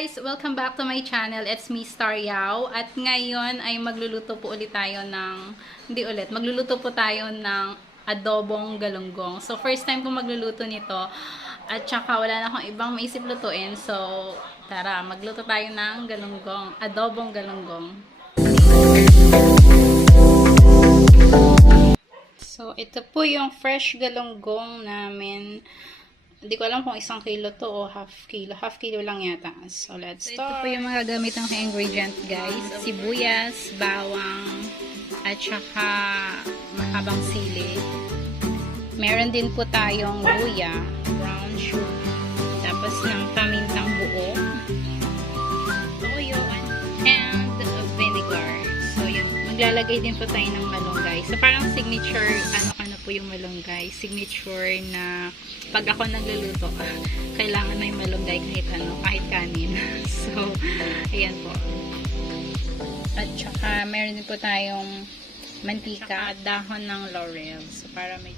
guys! Welcome back to my channel. It's me, Star Yao. At ngayon ay magluluto po ulit tayo ng... Magluluto po tayo ng adobong galunggong. So, first time ko magluluto nito. At saka wala na akong ibang maisip lutuin. So, tara, magluto tayo ng galunggong. Adobong galunggong. So, ito po yung fresh galunggong namin. Hindi ko alam kung 1 kilo to o half kilo. Half kilo lang yata. So, let's start. Ito po yung mga gamit ng ingredient, guys. Sibuyas, bawang, at saka mahabang sili. Meron din po tayong luya, brown sugar, tapos ng pamintang buo, toyo, and vinegar. So, yun. Maglalagay din po tayo ng malunggay. So, parang signature, ano po yung malunggay. Signature na pag ako nagluluto, kailangan may malunggay kahit kanin. So, ayan po. At saka, meron din po tayong mantika at dahon ng laurel. So, para may...